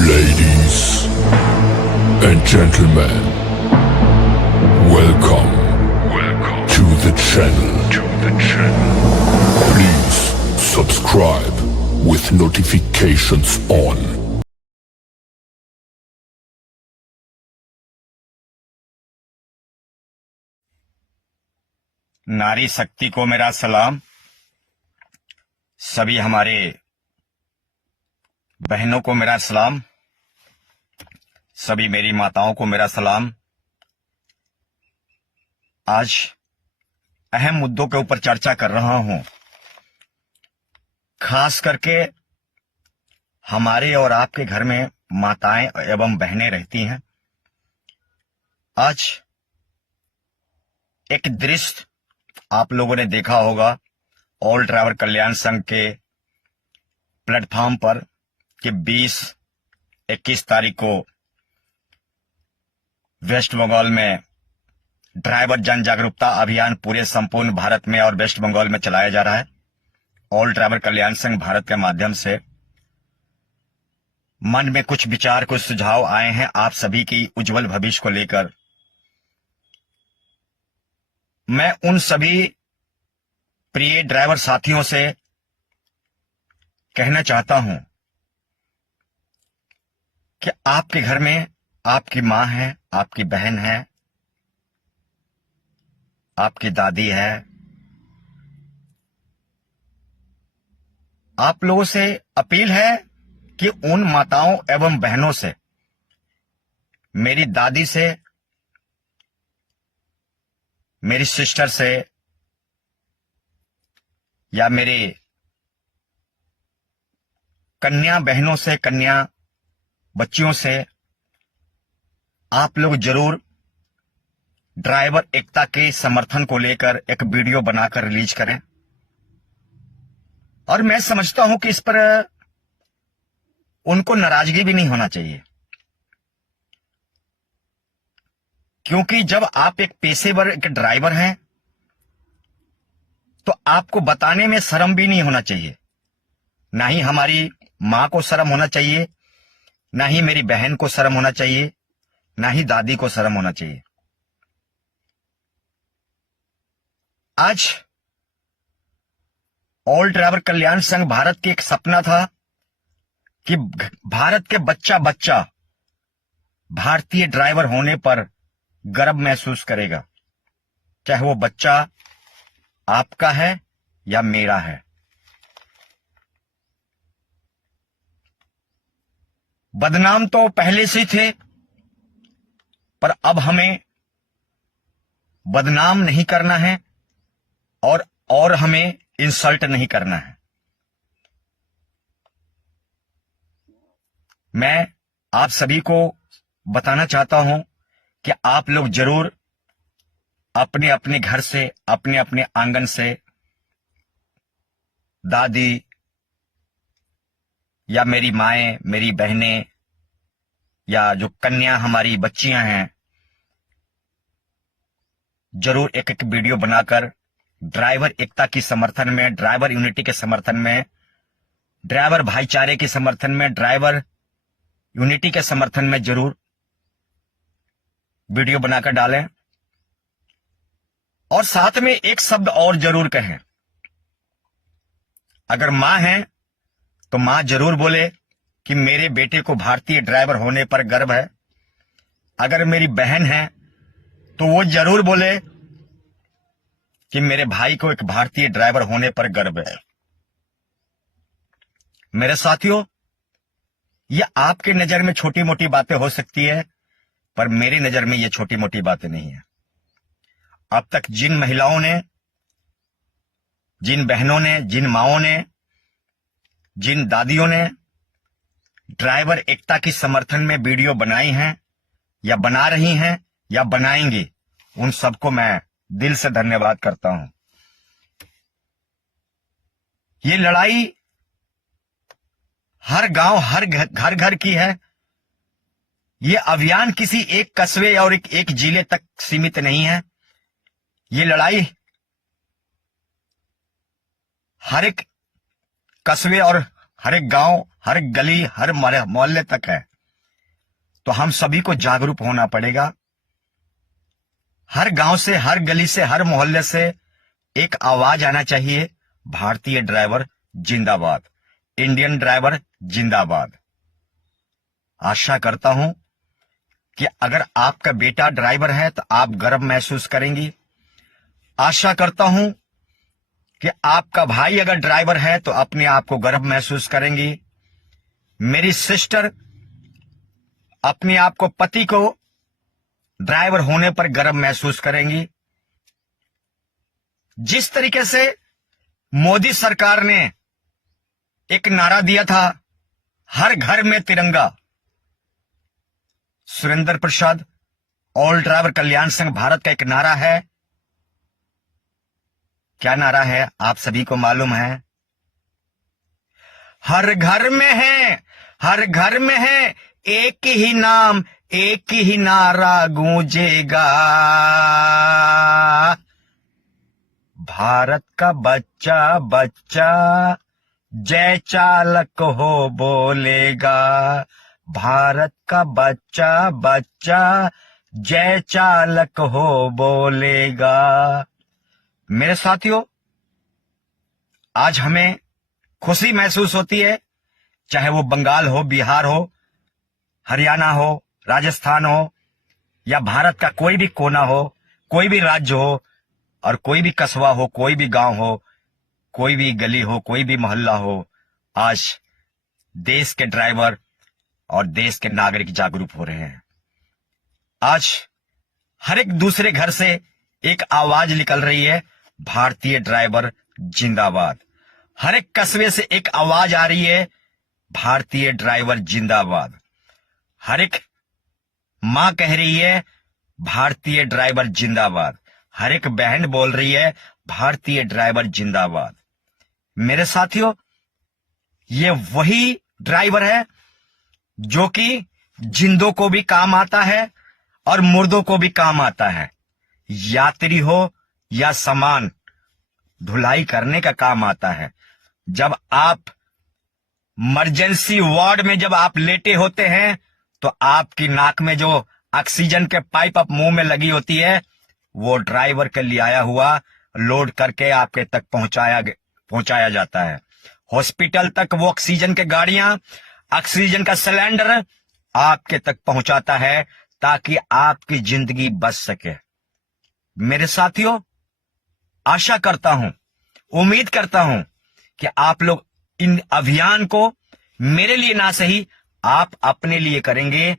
Ladies and gentlemen, welcome to the channel. Please subscribe with notifications on. नारी शक्ति को मेरा सलाम। सभी हमारे बहनों को मेरा सलाम। सभी मेरी माताओं को मेरा सलाम। आज अहम मुद्दों के ऊपर चर्चा कर रहा हूं। खास करके हमारे और आपके घर में माताएं एवं बहनें रहती हैं। आज एक दृश्य आप लोगों ने देखा होगा ऑल ड्राइवर कल्याण संघ के प्लेटफॉर्म पर कि 20-21 तारीख को वेस्ट बंगाल में ड्राइवर जन जागरूकता अभियान पूरे संपूर्ण भारत में और वेस्ट बंगाल में चलाया जा रहा है। ऑल ड्राइवर कल्याण संघ भारत के माध्यम से मन में कुछ विचार, कुछ सुझाव आए हैं आप सभी की उज्जवल भविष्य को लेकर। मैं उन सभी प्रिय ड्राइवर साथियों से कहना चाहता हूं कि आपके घर में आपकी मां है, आपकी बहन है, आपकी दादी है। आप लोगों से अपील है कि उन माताओं एवं बहनों से, मेरी दादी से, मेरी सिस्टर से या मेरे कन्या बहनों से, कन्या बच्चियों से आप लोग जरूर ड्राइवर एकता के समर्थन को लेकर एक वीडियो बनाकर रिलीज करें। और मैं समझता हूं कि इस पर उनको नाराजगी भी नहीं होना चाहिए, क्योंकि जब आप एक पेशेवर एक ड्राइवर हैं तो आपको बताने में शर्म भी नहीं होना चाहिए। ना ही हमारी मां को शर्म होना चाहिए, ना ही मेरी बहन को शर्म होना चाहिए, ना ही दादी को शर्म होना चाहिए। आज ऑल ड्राइवर कल्याण संघ भारत की एक सपना था कि भारत के बच्चा बच्चा भारतीय ड्राइवर होने पर गर्व महसूस करेगा, चाहे वो बच्चा आपका है या मेरा है। बदनाम तो पहले से थे, पर अब हमें बदनाम नहीं करना है और हमें इंसल्ट नहीं करना है। मैं आप सभी को बताना चाहता हूं कि आप लोग जरूर अपने अपने घर से, अपने अपने आंगन से दादी या मेरी माएं, मेरी बहनें या जो कन्या हमारी बच्चियां हैं, जरूर एक एक वीडियो बनाकर ड्राइवर एकता की समर्थन में, ड्राइवर यूनिटी के समर्थन में, ड्राइवर भाईचारे के समर्थन में, ड्राइवर यूनिटी के समर्थन में जरूर वीडियो बनाकर डालें। और साथ में एक शब्द और जरूर कहें। अगर मां है तो मां जरूर बोले कि मेरे बेटे को भारतीय ड्राइवर होने पर गर्व है। अगर मेरी बहन है तो वो जरूर बोले कि मेरे भाई को एक भारतीय ड्राइवर होने पर गर्व है। मेरे साथियों, ये आपके नजर में छोटी मोटी बातें हो सकती है, पर मेरी नजर में ये छोटी मोटी बातें नहीं है। अब तक जिन महिलाओं ने, जिन बहनों ने, जिन माओं ने, जिन दादियों ने ड्राइवर एकता की समर्थन में वीडियो बनाई हैं या बना रही हैं या बनाएंगी, उन सबको मैं दिल से धन्यवाद करता हूं। ये लड़ाई हर गांव, हर घर घर की है। ये अभियान किसी एक कस्बे और एक जिले तक सीमित नहीं है। ये लड़ाई हर एक कस्बे और हर एक गांव, हर एक गली, हर मोहल्ले तक है। तो हम सभी को जागरूक होना पड़ेगा। हर गांव से, हर गली से, हर मोहल्ले से एक आवाज आना चाहिए, भारतीय ड्राइवर जिंदाबाद, इंडियन ड्राइवर जिंदाबाद। आशा करता हूं कि अगर आपका बेटा ड्राइवर है तो आप गर्व महसूस करेंगी। आशा करता हूं कि आपका भाई अगर ड्राइवर है तो अपने आप को गर्व महसूस करेंगी। मेरी सिस्टर अपने आप को, पति को ड्राइवर होने पर गर्व महसूस करेंगी। जिस तरीके से मोदी सरकार ने एक नारा दिया था, हर घर में तिरंगा, सुरेंद्र प्रसाद ऑल ड्राइवर कल्याण संघ भारत का एक नारा है। क्या नारा है आप सभी को मालूम है? हर घर में है, हर घर में है, एक ही नाम, एक ही नारा गूंजेगा, भारत का बच्चा बच्चा जय चालक हो बोलेगा, भारत का बच्चा बच्चा जय चालक हो बोलेगा। मेरे साथियों, आज हमें खुशी महसूस होती है, चाहे वो बंगाल हो, बिहार हो, हरियाणा हो, राजस्थान हो, या भारत का कोई भी कोना हो, कोई भी राज्य हो, और कोई भी कस्बा हो, कोई भी गांव हो, कोई भी गली हो, कोई भी मोहल्ला हो, आज देश के ड्राइवर और देश के नागरिक जागरूक हो रहे हैं। आज हर एक दूसरे घर से एक आवाज निकल रही है, भारतीय ड्राइवर जिंदाबाद। हर एक कस्बे से एक आवाज आ रही है, भारतीय ड्राइवर जिंदाबाद। हर एक मां कह रही है, भारतीय ड्राइवर जिंदाबाद। हर एक बहन बोल रही है, भारतीय ड्राइवर जिंदाबाद। मेरे साथियों, ये वही ड्राइवर है जो कि जिंदों को भी काम आता है और मुर्दों को भी काम आता है। यात्री हो या सामान ढुलाई करने का काम आता है। जब आप इमरजेंसी वार्ड में जब आप लेटे होते हैं तो आपकी नाक में जो ऑक्सीजन के पाइप आप मुंह में लगी होती है, वो ड्राइवर के लिए आया हुआ लोड करके आपके तक पहुंचाया जाता है। हॉस्पिटल तक वो ऑक्सीजन के गाड़ियां, ऑक्सीजन का सिलेंडर आपके तक पहुंचाता है ताकि आपकी जिंदगी बच सके। मेरे साथियों, आशा करता हूं, उम्मीद करता हूं कि आप लोग इन अभियान को मेरे लिए ना सही आप अपने लिए करेंगे,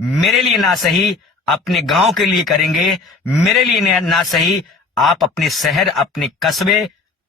मेरे लिए ना सही अपने गांव के लिए करेंगे, मेरे लिए ना सही आप अपने शहर, अपने कस्बे,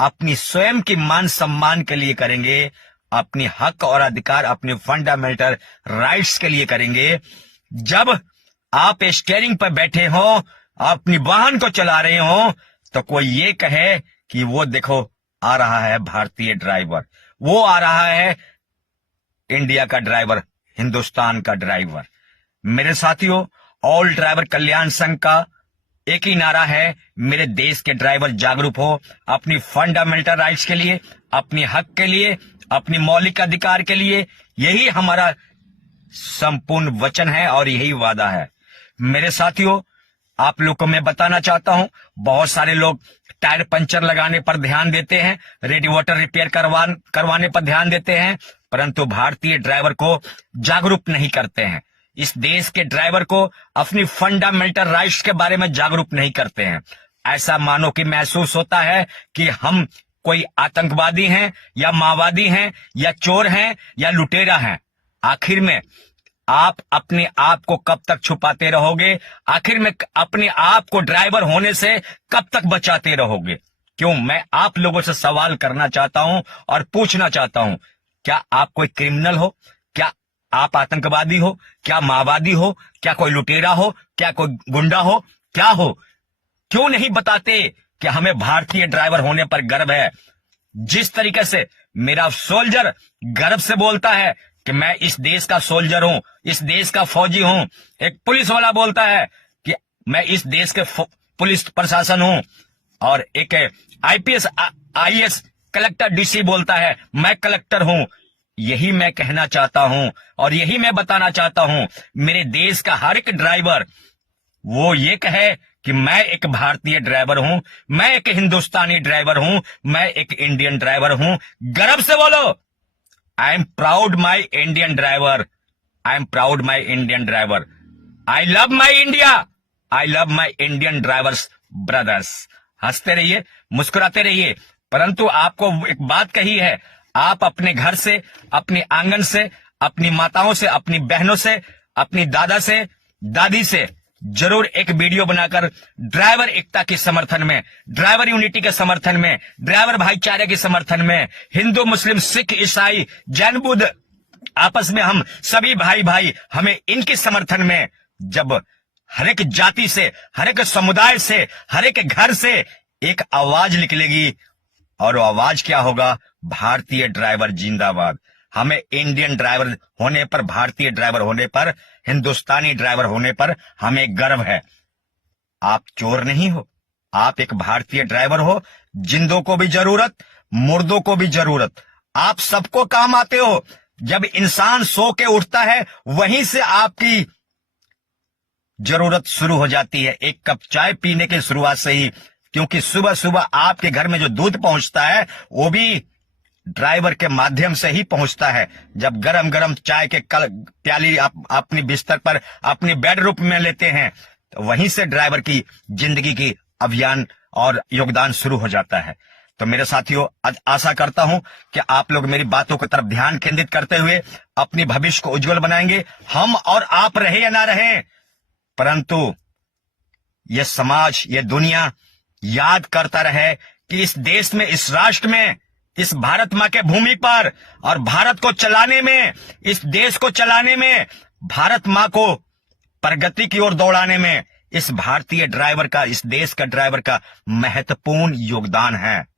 अपनी स्वयं की मान सम्मान के लिए करेंगे, अपने हक और अधिकार, अपने फंडामेंटल राइट्स के लिए करेंगे। जब आप स्टीयरिंग पर बैठे हो, अपनी वाहन को चला रहे हो, तो कोई ये कहे कि वो देखो आ रहा है भारतीय ड्राइवर, वो आ रहा है इंडिया का ड्राइवर, हिंदुस्तान का ड्राइवर। मेरे साथियों, ऑल ड्राइवर कल्याण संघ का एक ही नारा है, मेरे देश के ड्राइवर जागरूक हो, अपनी फंडामेंटल राइट्स के लिए, अपने हक के लिए, अपनी मौलिक अधिकार के लिए। यही हमारा संपूर्ण वचन है और यही वादा है। मेरे साथियों, आप लोग को मैं बताना चाहता हूं, बहुत सारे लोग टायर पंचर लगाने पर ध्यान देते हैं, रेडिएटर रिपेयर करवाने पर ध्यान देते हैं, परंतु भारतीय ड्राइवर को जागरूक नहीं करते हैं। इस देश के ड्राइवर को अपनी फंडामेंटल राइट्स के बारे में जागरूक नहीं करते हैं। ऐसा मानो कि महसूस होता है कि हम कोई आतंकवादी हैं या माओवादी हैं या चोर हैं या लुटेरा हैं। आखिर में आप अपने आप को कब तक छुपाते रहोगे? आखिर में अपने आप को ड्राइवर होने से कब तक बचाते रहोगे? क्यों, मैं आप लोगों से सवाल करना चाहता हूं और पूछना चाहता हूं, क्या आप कोई क्रिमिनल हो? क्या आप आतंकवादी हो? क्या माओवादी हो? क्या कोई लुटेरा हो? क्या कोई गुंडा हो? क्या हो? क्यों नहीं बताते कि हमें भारतीय ड्राइवर होने पर गर्व है? जिस तरीके से मेरा सोल्जर गर्व से बोलता है कि मैं इस देश का सोल्जर हूं, इस देश का फौजी हूं, एक पुलिस वाला बोलता है कि मैं इस देश के पुलिस प्रशासन हूं, और एक आईपीएस आईएएस कलेक्टर डीसी बोलता है मैं कलेक्टर हूं, यही मैं कहना चाहता हूं और यही मैं बताना चाहता हूं मेरे देश का हर एक ड्राइवर वो ये कहे कि मैं एक भारतीय ड्राइवर हूं, मैं एक हिंदुस्तानी ड्राइवर हूं, मैं एक इंडियन ड्राइवर हूं। गर्व से बोलो, I am proud my Indian driver, I am proud my Indian driver, I love my India, I love my Indian drivers brothers. हंसते रहिए, मुस्कुराते रहिए, परंतु आपको एक बात कही है, आप अपने घर से, अपने आंगन से, अपनी माताओं से, अपनी बहनों से, अपनी दादा से, दादी से जरूर एक वीडियो बनाकर ड्राइवर एकता के समर्थन में, ड्राइवर यूनिटी के समर्थन में, ड्राइवर भाईचारे के समर्थन में, हिंदू मुस्लिम सिख ईसाई जैन बुद्ध आपस में हम सभी भाई भाई, हमें इनके समर्थन में जब हर एक जाति से, हर एक समुदाय से, हर एक घर से एक आवाज निकलेगी, और वो आवाज क्या होगा? भारतीय ड्राइवर जिंदाबाद। हमें इंडियन ड्राइवर होने पर, भारतीय ड्राइवर होने पर, हिंदुस्तानी ड्राइवर होने पर हमें गर्व है। आप चोर नहीं हो, आप एक भारतीय ड्राइवर हो। जिंदों को भी जरूरत, मुर्दों को भी जरूरत, आप सबको काम आते हो। जब इंसान सो के उठता है वहीं से आपकी जरूरत शुरू हो जाती है, एक कप चाय पीने की शुरुआत से ही, क्योंकि सुबह सुबह आपके घर में जो दूध पहुंचता है वो भी ड्राइवर के माध्यम से ही पहुंचता है। जब गरम गरम चाय के प्याली आप अपनी बिस्तर पर, अपनी बेडरूम में लेते हैं, तो वहीं से ड्राइवर की जिंदगी की अभियान और योगदान शुरू हो जाता है। तो मेरे साथियों, आज आशा करता हूं कि आप लोग मेरी बातों की तरफ ध्यान केंद्रित करते हुए अपनी भविष्य को उज्जवल बनाएंगे। हम और आप रहे या ना रहे, परंतु यह समाज, यह दुनिया याद करता रहे कि इस देश में, इस राष्ट्र में, इस भारत मां के भूमि पर और भारत को चलाने में, इस देश को चलाने में, भारत मां को प्रगति की ओर दौड़ाने में इस भारतीय ड्राइवर का, इस देश का ड्राइवर का महत्वपूर्ण योगदान है।